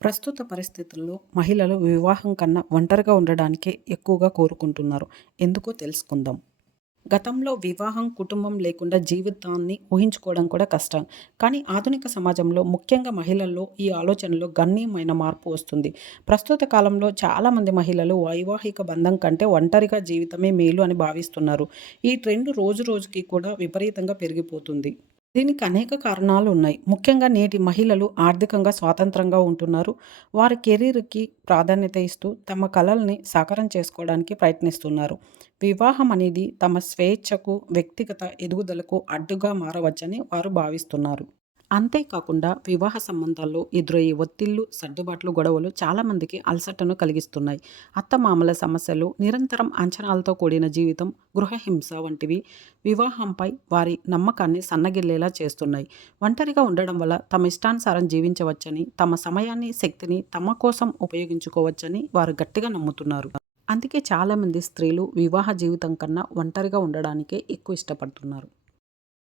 ప్రస్తుత పరిస్థితుల్లో మహిళలు వివాహం కన్నా ఒంటరిగా ఉండడానికే ఎక్కువగా కోరుకుంటున్నారు. ఎందుకో తెలుసుకుందాం. గతంలో వివాహం కుటుంబం లేకుండా జీవితాన్ని ఊహించుకోవడం కూడా కష్టం. కానీ ఆధునిక సమాజంలో ముఖ్యంగా మహిళల్లో ఈ ఆలోచనలో గణనీయమైన మార్పు వస్తుంది. ప్రస్తుత కాలంలో చాలామంది మహిళలు వైవాహిక బంధం కంటే ఒంటరిగా జీవితమే మేలు అని భావిస్తున్నారు. ఈ ట్రెండ్ రోజు రోజుకి కూడా విపరీతంగా పెరిగిపోతుంది. దీనికి అనేక కారణాలు ఉన్నాయి ముఖ్యంగా నేటి మహిళలు ఆర్థికంగా స్వాతంత్రంగా ఉంటున్నారు. వారి కెరీర్కి ప్రాధాన్యత ఇస్తూ తమ కలల్ని సాకారం చేసుకోవడానికి ప్రయత్నిస్తున్నారు. వివాహం అనేది తమ స్వేచ్ఛకు వ్యక్తిగత ఎదుగుదలకు అడ్డుగా మారవచ్చని వారు భావిస్తున్నారు. అంతేకాకుండా వివాహ సంబంధాల్లో ఎదురయ్యే ఒత్తిళ్ళు సర్దుబాట్లు గొడవలు చాలామందికి అలసటను కలిగిస్తున్నాయి. అత్తమామల సమస్యలు నిరంతరం అంచనాలతో కూడిన జీవితం గృహహింస వంటివి వివాహంపై వారి నమ్మకాన్ని సన్నగిల్లేలా చేస్తున్నాయి. ఒంటరిగా ఉండడం వల్ల తమ ఇష్టానుసారం జీవించవచ్చని తమ సమయాన్ని శక్తిని తమ కోసం ఉపయోగించుకోవచ్చని వారు గట్టిగా నమ్ముతున్నారు. అందుకే చాలామంది స్త్రీలు వివాహ జీవితం కన్నా ఒంటరిగా ఉండడానికే ఎక్కువ ఇష్టపడుతున్నారు.